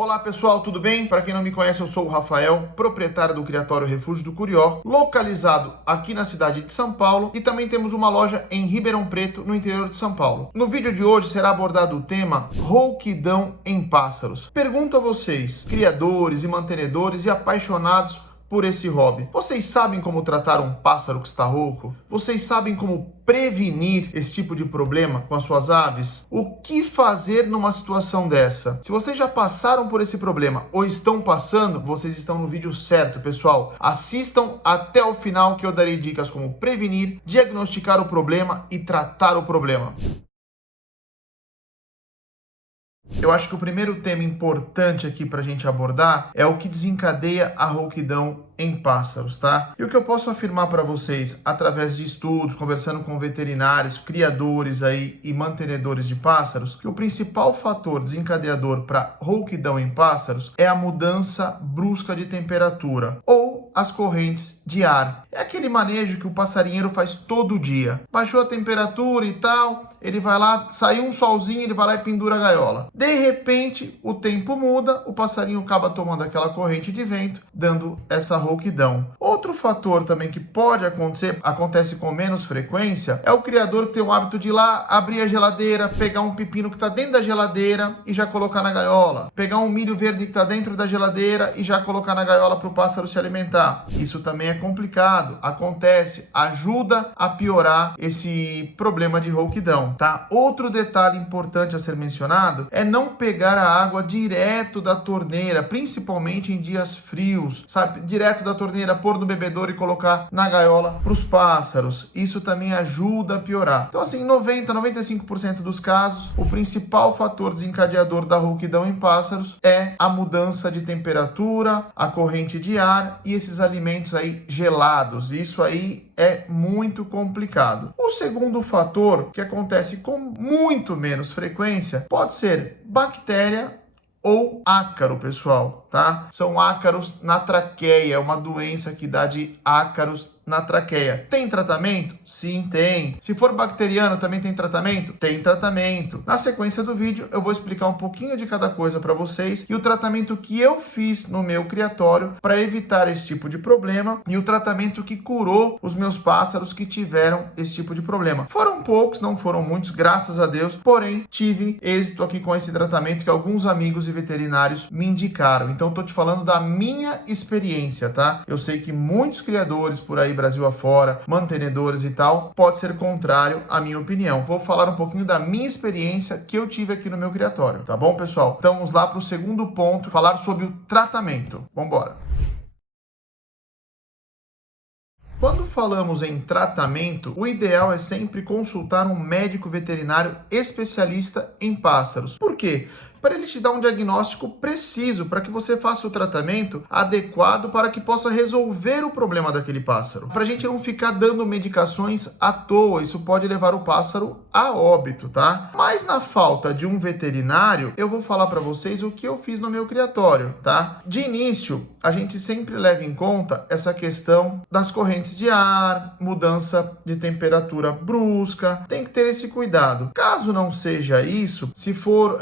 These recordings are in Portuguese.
Olá pessoal, tudo bem? Para quem não me conhece, eu sou o Rafael, proprietário do Criatório Refúgio do Curió, localizado aqui na cidade de São Paulo, e também temos uma loja em Ribeirão Preto, no interior de São Paulo. No vídeo de hoje será abordado o tema rouquidão em pássaros. Pergunto a vocês, criadores e mantenedores e apaixonados por esse hobby. Vocês sabem como tratar um pássaro que está rouco? Vocês sabem como prevenir esse tipo de problema com as suas aves? O que fazer numa situação dessa? Se vocês já passaram por esse problema ou estão passando, vocês estão no vídeo certo, pessoal. Assistam até o final que eu darei dicas como prevenir, diagnosticar o problema e tratar o problema. Eu acho que o primeiro tema importante aqui para a gente abordar é o que desencadeia a rouquidão em pássaros, tá? E o que eu posso afirmar para vocês, através de estudos, conversando com veterinários, criadores aí e mantenedores de pássaros, que o principal fator desencadeador para rouquidão em pássaros é a mudança brusca de temperatura ou as correntes de ar. É aquele manejo que o passarinheiro faz todo dia. Baixou a temperatura e tal, ele vai lá, saiu um solzinho, ele vai lá e pendura a gaiola. De repente, o tempo muda, o passarinho acaba tomando aquela corrente de vento, dando essa rouquidão. Outro fator também que pode acontecer, acontece com menos frequência, é o criador que tem o hábito de ir lá, abrir a geladeira, pegar um pepino que está dentro da geladeira e já colocar na gaiola. Pegar um milho verde que está dentro da geladeira e já colocar na gaiola para o pássaro se alimentar. Isso também é complicado, acontece, ajuda a piorar esse problema de rouquidão, tá? Outro detalhe importante a ser mencionado é não pegar a água direto da torneira, principalmente em dias frios, sabe? Direto da torneira, pôr no bebedouro e colocar na gaiola para os pássaros. Isso também ajuda a piorar. Então, assim, 95% dos casos, o principal fator desencadeador da rouquidão em pássaros é a mudança de temperatura, a corrente de ar e esses alimentos aí gelados. Isso aí é muito complicado. O segundo fator, que acontece com muito menos frequência, pode ser bactéria ou ácaro, pessoal, tá? São ácaros na traqueia, é uma doença que dá de ácaros na traqueia. Tem tratamento? Sim, tem. Se for bacteriano, também tem tratamento? Tem tratamento. Na sequência do vídeo, eu vou explicar um pouquinho de cada coisa para vocês e o tratamento que eu fiz no meu criatório para evitar esse tipo de problema e o tratamento que curou os meus pássaros que tiveram esse tipo de problema. Foram poucos, não foram muitos, graças a Deus, porém, tive êxito aqui com esse tratamento que alguns amigos e veterinários me indicaram. Então, tô te falando da minha experiência, tá? Eu sei que muitos criadores por aí, Brasil afora, mantenedores e tal, pode ser contrário à minha opinião. Vou falar um pouquinho da minha experiência que eu tive aqui no meu criatório, tá bom, pessoal? Então, vamos lá para o segundo ponto, falar sobre o tratamento. Vamos embora. Quando falamos em tratamento, o ideal é sempre consultar um médico veterinário especialista em pássaros. Por quê? Para ele te dar um diagnóstico preciso, para que você faça o tratamento adequado para que possa resolver o problema daquele pássaro. Para a gente não ficar dando medicações à toa, isso pode levar o pássaro a óbito, tá? Mas na falta de um veterinário, eu vou falar para vocês o que eu fiz no meu criatório, tá? De início, a gente sempre leva em conta essa questão das correntes de ar, mudança de temperatura brusca, tem que ter esse cuidado. Caso não seja isso, se for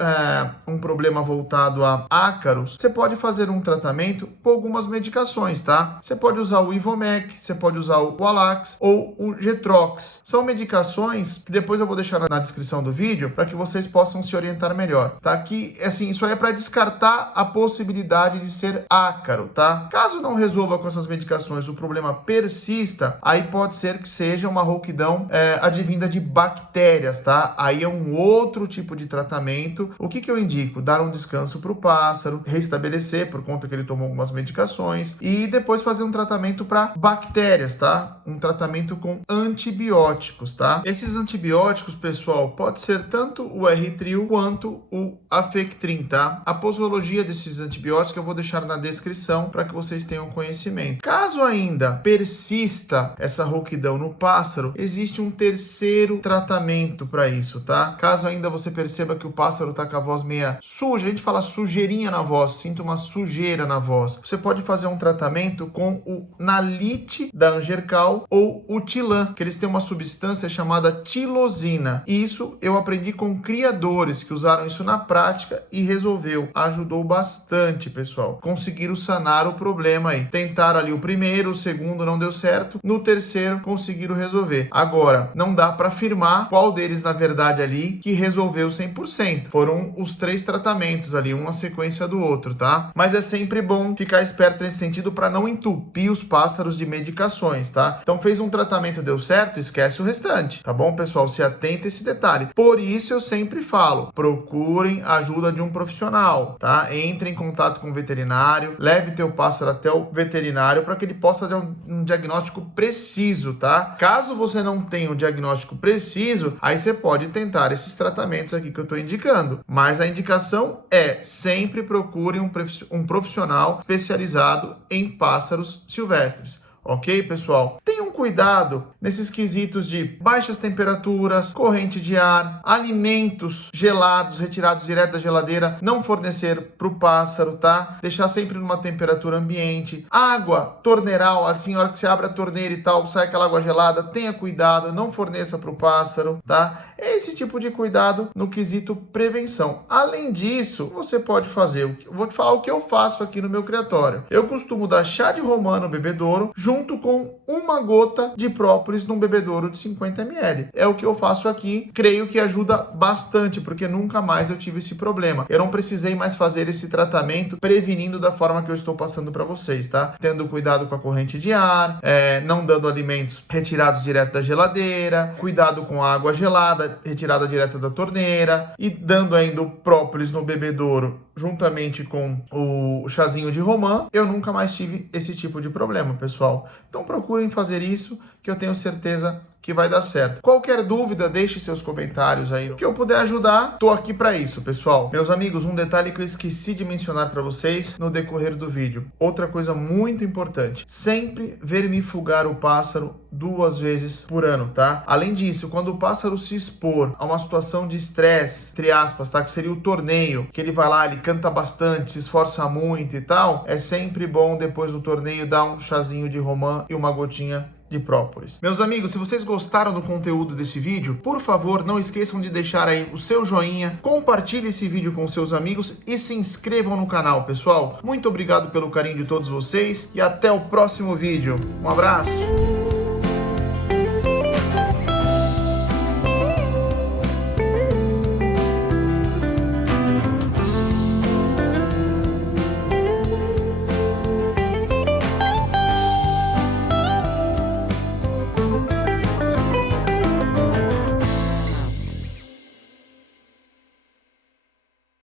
um problema voltado a ácaros, você pode fazer um tratamento com algumas medicações, tá? Você pode usar o Ivomec, você pode usar o Alax ou o Getrox. São medicações que depois eu vou deixar na descrição do vídeo para que vocês possam se orientar melhor, tá? Que, assim, isso aí é para descartar a possibilidade de ser ácaro, tá? Caso não resolva com essas medicações, o problema persista, aí pode ser que seja uma rouquidão advinda de bactérias, tá? Aí é um outro tipo de tratamento. O que eu indico? Dar um descanso para o pássaro, restabelecer por conta que ele tomou algumas medicações e depois fazer um tratamento para bactérias, tá? Um tratamento com antibióticos, tá? Esses antibióticos, pessoal, pode ser tanto o R-Tril quanto o Afectrin, tá? A posologia desses antibióticos eu vou deixar na descrição para que vocês tenham conhecimento. Caso ainda persista essa rouquidão no pássaro, existe um terceiro tratamento para isso, tá? Caso ainda você perceba que o pássaro tá com a voz meia ronha, suja, a gente fala sujeirinha na voz, sinto uma sujeira na voz, você pode fazer um tratamento com o Nalite da Angercal ou o Tilan, que eles têm uma substância chamada tilosina. E isso eu aprendi com criadores que usaram isso na prática e resolveu, ajudou bastante, pessoal. Conseguiram sanar o problema aí. Tentaram ali o primeiro, o segundo não deu certo, no terceiro conseguiram resolver. Agora, não dá para afirmar qual deles na verdade ali que resolveu 100%. Foram os 3 tratamentos ali, um na sequência do outro, tá? Mas é sempre bom ficar esperto nesse sentido para não entupir os pássaros de medicações, tá? Então fez um tratamento, deu certo, esquece o restante, tá bom, pessoal? Se atenta a esse detalhe. Por isso eu sempre falo, procurem a ajuda de um profissional, tá? Entre em contato com o veterinário, leve teu pássaro até o veterinário para que ele possa dar um diagnóstico preciso, tá? Caso você não tenha um diagnóstico preciso, aí você pode tentar esses tratamentos aqui que eu estou indicando. Mas a indicação é sempre procure um profissional especializado em pássaros silvestres. Ok, pessoal? Tenham cuidado nesses quesitos de baixas temperaturas, corrente de ar, alimentos gelados, retirados direto da geladeira, não fornecer para o pássaro, tá? Deixar sempre numa temperatura ambiente. Água, torneiral, assim, a hora que você abre a torneira e tal, sai aquela água gelada, tenha cuidado, não forneça para o pássaro, tá? É esse tipo de cuidado no quesito prevenção. Além disso, você pode fazer, eu vou te falar o que eu faço aqui no meu criatório. Eu costumo dar chá de romã no bebedouro, junto com uma gota de própolis num bebedouro de 50 ml. É o que eu faço aqui, creio que ajuda bastante, porque nunca mais eu tive esse problema. Eu não precisei mais fazer esse tratamento prevenindo da forma que eu estou passando para vocês, tá? Tendo cuidado com a corrente de ar, não dando alimentos retirados direto da geladeira, cuidado com a água gelada, retirada direto da torneira e dando ainda o própolis no bebedouro juntamente com o chazinho de romã. Eu nunca mais tive esse tipo de problema, pessoal. Então procurem fazer isso, que eu tenho certeza que vai dar certo. Qualquer dúvida, deixe seus comentários aí. O que eu puder ajudar, tô aqui para isso, pessoal. Meus amigos, um detalhe que eu esqueci de mencionar para vocês no decorrer do vídeo. Outra coisa muito importante, sempre vermifugar o pássaro 2 vezes por ano, tá? Além disso, quando o pássaro se expor a uma situação de estresse, entre aspas, tá? Que seria o torneio, que ele vai lá, ele canta bastante, se esforça muito e tal, é sempre bom depois do torneio dar um chazinho de romã e uma gotinha de própolis. Meus amigos, se vocês gostaram do conteúdo desse vídeo, por favor, não esqueçam de deixar aí o seu joinha, compartilhe esse vídeo com seus amigos e se inscrevam no canal, pessoal. Muito obrigado pelo carinho de todos vocês e até o próximo vídeo. Um abraço!